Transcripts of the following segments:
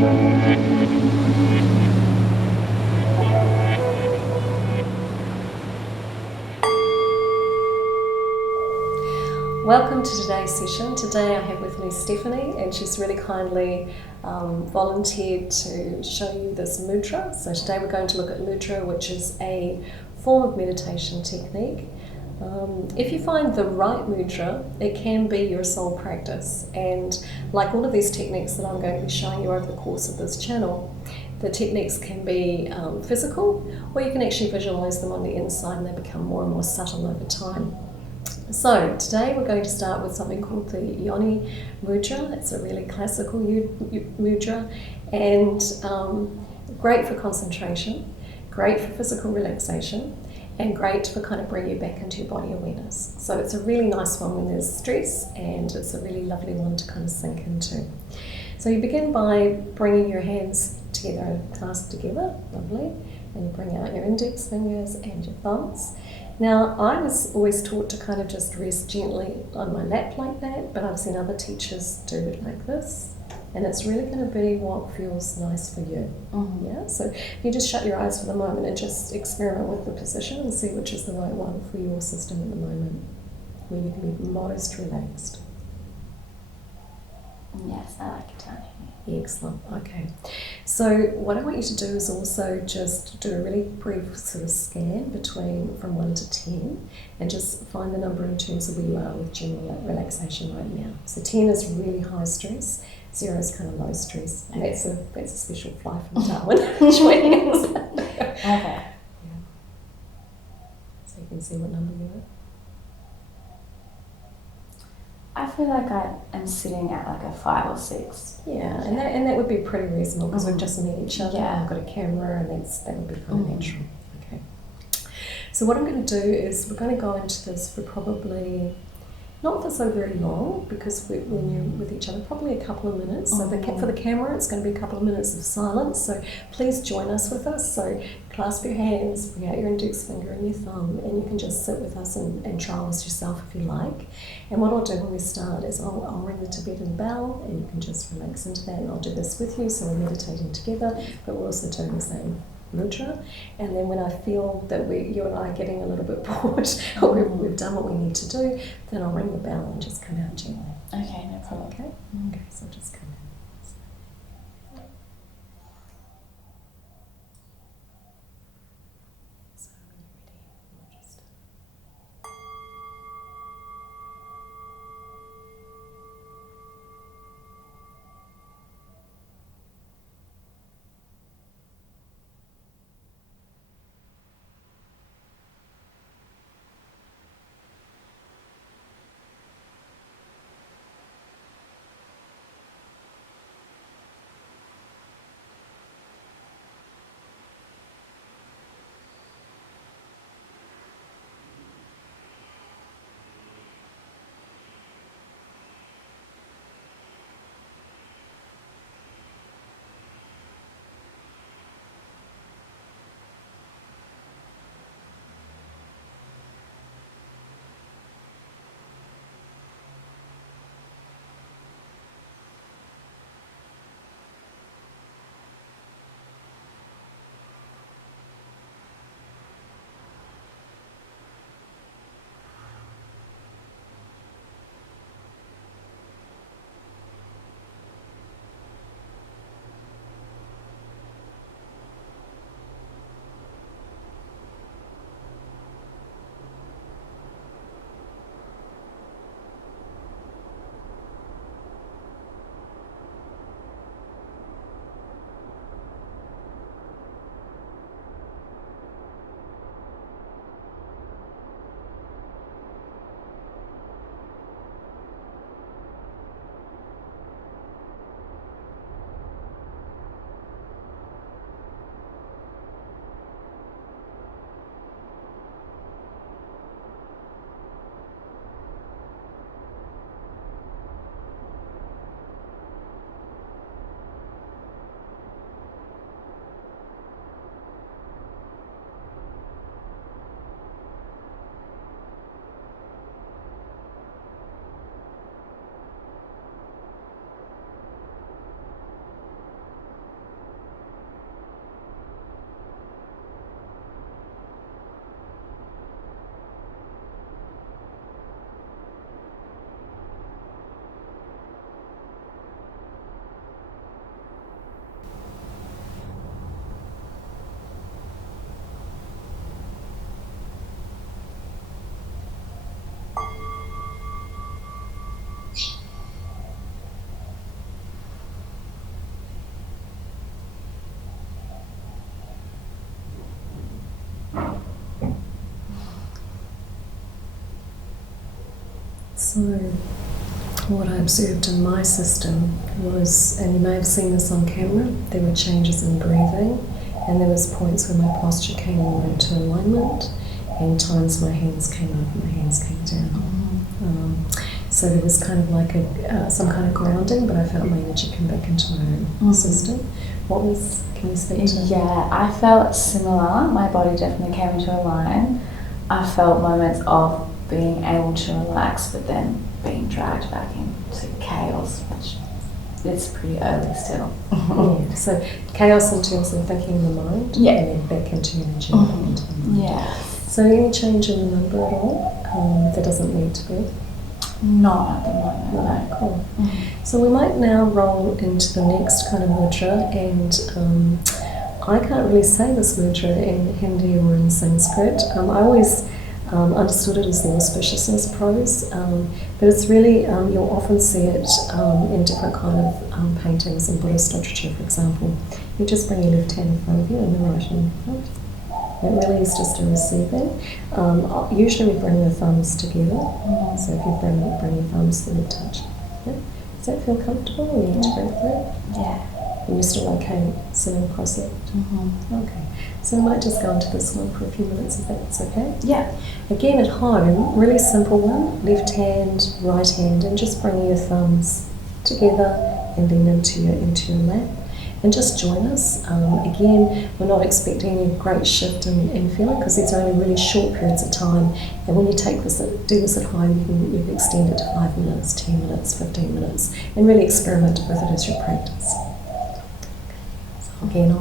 Welcome to today's session. Today I have with me Stephanie, and she's really kindly volunteered to show you this mudra. So today we're going to look at mudra, which is a form of meditation technique. If you find the right mudra, it can be your sole practice. And like all of these techniques that I'm going to be showing you over the course of this channel, the techniques can be physical, or you can actually visualize them on the inside and they become more and more subtle over time. So today we're going to start with something called the Yoni Mudra. It's a really classical mudra, and great for concentration, great for physical relaxation, and great for kind of bring you back into your body awareness. So it's a really nice one when there's stress, and it's a really lovely one to kind of sink into. So you begin by bringing your hands together, clasped together, lovely, and you bring out your index fingers and your thumbs. Now, I was always taught to kind of just rest gently on my lap like that, but I've seen other teachers do it like this, and it's really going to be what feels nice for you. Mm-hmm. Yeah. So you just shut your eyes for the moment and just experiment with the position and see which is the right one for your system at the moment, where you can be most relaxed. Yes, I like it. Excellent. Okay. So what I want you to do is also just do a really brief sort of scan from 1 to 10, and just find the number in terms of where you are with general relaxation right now. So 10 is really high stress, 0 is kind of low stress. And that's a special fly from Darwin. Okay. Yeah. So you can see what number you're at. I feel like I am sitting at like a 5 or 6. Yeah, and that would be pretty reasonable because we've just met each other. Yeah. I've got a camera, and that would be kind of natural. Okay. So what I'm going to do is we're going to go into this for probably not for so very long, because when you're with each other, probably a couple of minutes. So for the camera, it's going to be a couple of minutes of silence. So please join us with us. So clasp your hands, bring out your index finger and your thumb, and you can just sit with us and trial this yourself if you like. And what I'll do when we start is I'll ring the Tibetan bell, and you can just relax into that, and I'll do this with you. So we're meditating together, but we're also doing the same mudra. And then when I feel that you and I are getting a little bit bored, or we've done what we need to do, then I'll ring the bell and just come out gently. Okay, no problem. Okay? Okay, so I'll just come in. So when you're ready, we'll just... So what I observed in my system was, and you may have seen this on camera, there were changes in breathing, and there was points where my posture came more into alignment, and times my hands came up and my hands came down. So there was kind of like some kind of grounding, but I felt my energy come back into my own system. Can you speak to that? Yeah, I felt similar. My body definitely came into line. I felt moments of being able to relax, but then being dragged back into chaos, which is pretty early still. Yeah, so chaos in terms of thinking in the mind, Yeah. and then back into energy. Back into the mind. Yeah. So any change in the number at all? There doesn't need to be. Not at the moment. No, cool. So we might now roll into the next kind of mudra, and I can't really say this mudra in Hindi or in Sanskrit. I always understood it as the auspiciousness pose, but it's really, you'll often see it in different kind of paintings in Buddhist literature, for example. You just bring your left hand in front of you and the right hand in front. It really is just a receiving. Usually we bring the thumbs together, so if you bring your thumbs, they would touch. Yeah? Does that feel comfortable? Or you need to breathe through? Yeah. Are you still okay sitting cross-legged? Okay. So we might just go into this one for a few minutes if that's okay. Yeah. Again at home, really simple one, left hand, right hand, and just bring your thumbs together and then into your lap. And just join us. Again, we're not expecting any great shift in feeling because these are only really short periods of time. And when you do this at home, you can extend it to 5 minutes, 10 minutes, 15 minutes, and really experiment with it as you practice. So again,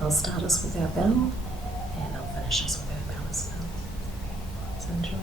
I'll start us with our bell, and I'll finish us with our bell as well. So enjoy.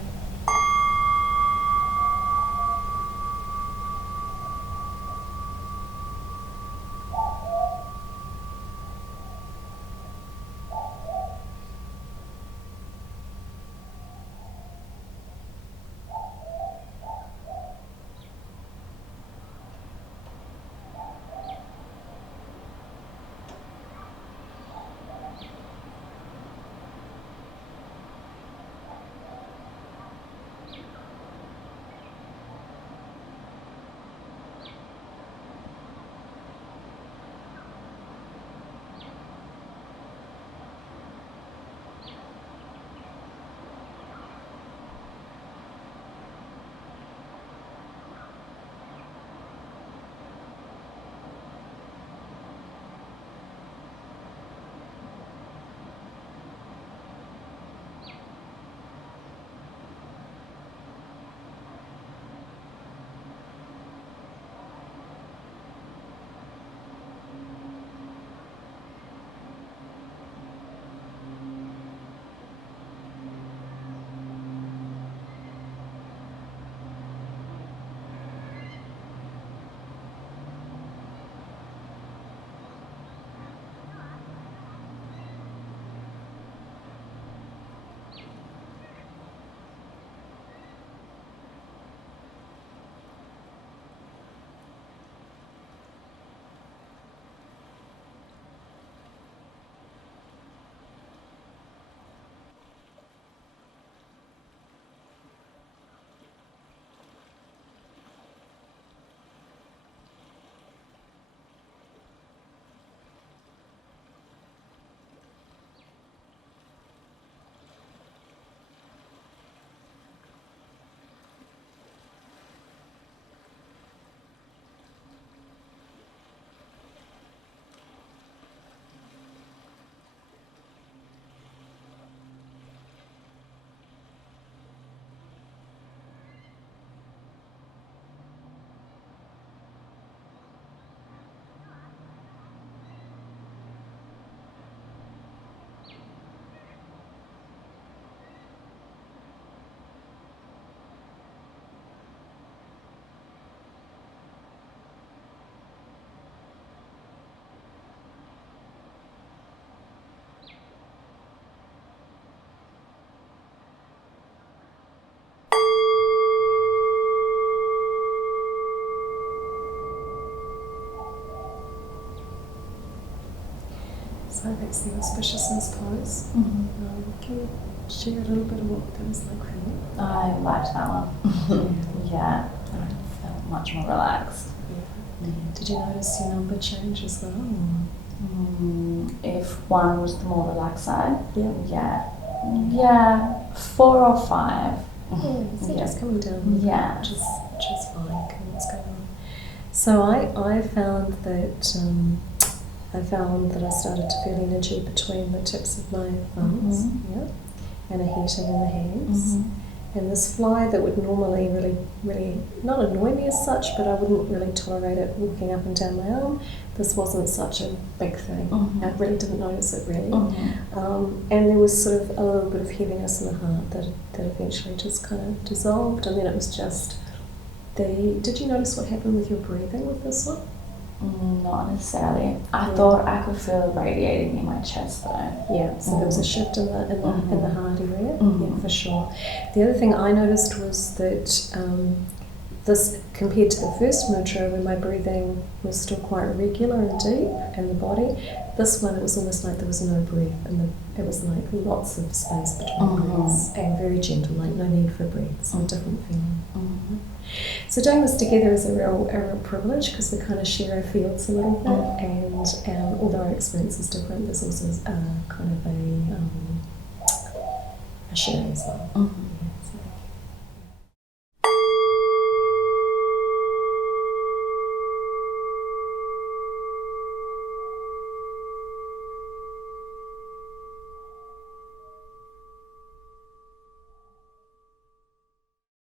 So that's the auspiciousness pose. Can you share a little bit of what that was like for you? I liked that one. Yeah, I felt much more relaxed. Did you notice your number change as well? If one was the more relaxed side, Yeah. 4 or 5. So just coming down, Yeah, which is fine. What's going on? So I found that I started to feel energy between the tips of my thumbs, and a heating in the hands. And this fly that would normally really not annoy me as such, but I wouldn't really tolerate it walking up and down my arm. This wasn't such a big thing. I really didn't notice it really. And there was sort of a little bit of heaviness in the heart that eventually just kind of dissolved. And then it was just did you notice what happened with your breathing with this one? not necessarily. I thought I could feel it radiating in my chest though. Yeah, so there was a shift in the heart area. Yeah, for sure. The other thing I noticed was that this, compared to the first mudra, where my breathing was still quite regular and deep in the body, this one it was almost like there was no breath, and it was like lots of space between breaths, and very gentle, like no need for breath. So a different feeling. So doing this together is a real privilege, because we kind of share our fields a little bit, and although our experience is different, there's also kind of a sharing as well.